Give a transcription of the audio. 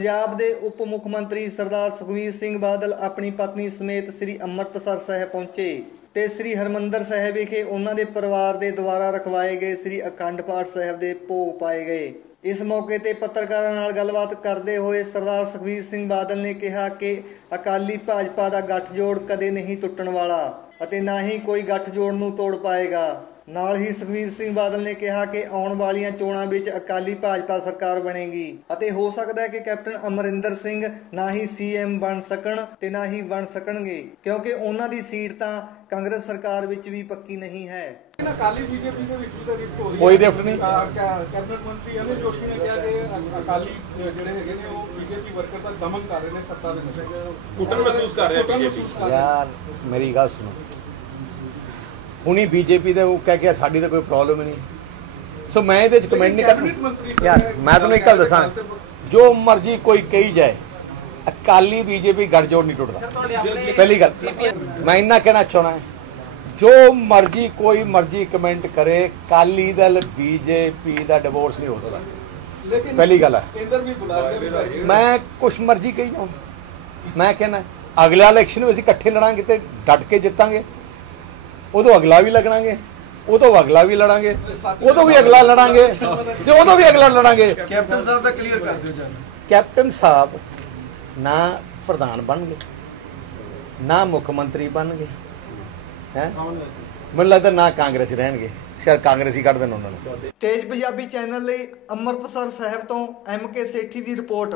ਪੰਜਾਬ ਦੇ ਉਪ ਮੁੱਖ ਮੰਤਰੀ ਸਰਦਾਰ ਸੁਖਬੀਰ ਸਿੰਘ ਬਾਦਲ ਆਪਣੀ ਪਤਨੀ ਸਮੇਤ ਸ੍ਰੀ ਅੰਮ੍ਰਿਤਸਰ ਸਾਹਿਬ ਪਹੁੰਚੇ ਤੇ ਸ੍ਰੀ ਹਰਮੰਦਰ ਸਾਹਿਬ ਵਿਖੇ ਉਹਨਾਂ ਦੇ ਪਰਿਵਾਰ ਦੇ ਦੁਆਰਾ ਰਖਵਾਏ ਗਏ ਸ੍ਰੀ ਅਖੰਡ ਪਾਠ ਸਾਹਿਬ ਦੇ ਭੋਗ ਪਾਏ ਗਏ। ਇਸ ਮੌਕੇ ਤੇ ਪੱਤਰਕਾਰਾਂ ਨਾਲ ਗੱਲਬਾਤ ਕਰਦੇ ਹੋਏ ਸਰਦਾਰ ਸੁਖਬੀਰ ਸਿੰਘ ਬਾਦਲ ਨੇ ਕਿਹਾ ਕਿ ਅਕਾਲੀ ਭਾਜਪਾ ਦਾ ਗੱਠਜੋੜ ਕਦੇ ਨਹੀਂ ਟੁੱਟਣ ਵਾਲਾ ਅਤੇ ਨਾ ਹੀ ਕੋਈ ਗੱਠਜੋੜ ਨੂੰ ਤੋੜ ਪਾਏਗਾ। ਨਾਲ ਹੀ ਸੁਖਬੀਰ ਸਿੰਘ ਬਾਦਲ ਨੇ ਕਿਹਾ ਕਿ ਆਉਣ ਵਾਲੀਆਂ ਚੋਣਾਂ ਵਿੱਚ ਅਕਾਲੀ ਭਾਜਪਾ ਸਰਕਾਰ ਬਣੇਗੀ। ਅਤੇ ਹੋ ਸਕਦਾ ਹੈ ਕਿ ਕੈਪਟਨ ਅਮਰਿੰਦਰ ਸਿੰਘ ਨਾ ਹੀ ਸੀਐਮ ਬਣ ਸਕਣ ਤੇ ਨਾ ਹੀ ਬਣ ਸਕਣਗੇ ਕਿਉਂਕਿ ਉਹਨਾਂ ਦੀ ਸੀਟ ਤਾਂ ਕਾਂਗਰਸ ਸਰਕਾਰ ਵਿੱਚ ਵੀ ਪੱਕੀ ਨਹੀਂ ਹੈ। ਇਹਨਾਂ ਅਕਾਲੀ ਬੀਜੇਪੀ ਦੇ ਵਿੱਚ ਵੀ ਤਾਂ ਰਿਫਟ ਹੋ ਰਹੀ ਹੈ। ਕੋਈ ਰਿਫਟ ਨਹੀਂ। ਕੈਬਨਿਟ ਮੰਤਰੀ ਅਨਿਲ ਜੋਸ਼ੀ ਨੇ ਕਿਹਾ ਕਿ ਅਕਾਲੀ ਜਿਹੜੇ ਹੈਗੇ ਨੇ ਉਹ ਬੀਜੇਪੀ ਵਰਕਰ ਦਾ ਦਮਨ ਕਰ ਰਹੇ ਨੇ ਸੱਤਾ ਦੇ ਵਿੱਚ। ਘੁੱਟਣ ਮਹਿਸੂਸ ਕਰ ਰਿਹਾ ਰਿਹਾ ਯਾਰ ਮੇਰੀ ਗੱਲ ਸੁਣੋ। ਹੁਣੀ ਬੀਜੇਪੀ ਦੇ ਉਹ ਕਹਿ ਕੇ ਸਾਡੀ ਤਾਂ ਕੋਈ ਪ੍ਰੋਬਲਮ ਹੀ ਨਹੀਂ। ਸੋ ਮੈਂ ਇਹਦੇ ਚ ਕਮੈਂਟ ਨਹੀਂ ਸਾਹਿਬ ਯਾਰ ਮੈਂ ਤੁਹਾਨੂੰ ਇੱਕ ਗੱਲ ਦੱਸਾਂ। ਜੋ ਮਰਜ਼ੀ ਕੋਈ ਕਹੀ ਜਾਏ ਅਕਾਲੀ ਬੀਜੇਪੀ ਗੱਠਜੋੜ ਨਹੀਂ ਟੁੱਟਦਾ। ਪਹਿਲੀ ਗੱਲ ਮੈਂ ਇੰਨਾ ਕਹਿਣਾ ਚਾਹਣਾ ਜੋ ਮਰਜ਼ੀ ਕੋਈ ਮਰਜ਼ੀ ਕਮੈਂਟ ਕਰੇ ਕਾਲੀ ਦਲ ਬੀਜੇਪੀ ਦਾ ਡਿਵੋਰਸ ਨਹੀਂ ਹੋ ਸਕਦਾ। ਲੇਕਿਨ ਪਹਿਲੀ ਗੱਲ ਹੈ। ਕੇਂਦਰ ਵੀ ਬੁਲਾ ਕੇ ਮੈਂ ਕੁਛ ਮਰਜ਼ੀ ਕਹੀ ਜਾਉਂ ਮੈਂ ਕਹਿੰਦਾ ਅਗਲਾ ਇਲੈਕਸ਼ਨ ਵਿੱਚ ਅਸੀਂ ਇਕੱਠੇ ਲੜਾਂਗੇ ਤੇ ਡਟ ਕੇ ਜਿੱਤਾਂਗੇ। ਉਦੋਂ ਅਗਲਾ ਵੀ ਲੜਾਂਗੇ ਉਦੋਂ ਅਗਲਾ ਵੀ ਲੜਾਂਗੇ ਉਦੋਂ ਵੀ ਅਗਲਾ ਲੜਾਂਗੇ ਤੇ ਉਦੋਂ ਵੀ ਅਗਲਾ ਲੜਾਂਗੇ। ਕੈਪਟਨ ਸਾਹਿਬ ਦਾ ਕਲੀਅਰ ਕਰ ਦਿਓ ਜਾਨ। ਕੈਪਟਨ ਸਾਹਿਬ ਨਾ ਪ੍ਰਧਾਨ ਬਣਗੇ ਨਾ ਮੁੱਖ ਮੰਤਰੀ ਬਣਗੇ ਹੈ? ਮੈਨੂੰ ਲੱਗਦਾ ਨਾ ਕਾਂਗਰਸ ਰਹਿਣਗੇ ਸ਼ਾਇਦ ਕਾਂਗਰਸੀ ਕੱਢ ਦੇਣ ਉਹਨਾਂ ਨੂੰ। ਤੇਜ ਪੰਜਾਬੀ ਚੈਨਲ ਲਈ ਅੰਮ੍ਰਿਤਸਰ ਸਾਹਿਬ ਤੋਂ ਐਮ ਕੇ ਸੇਠੀ ਦੀ ਰਿਪੋਰਟ।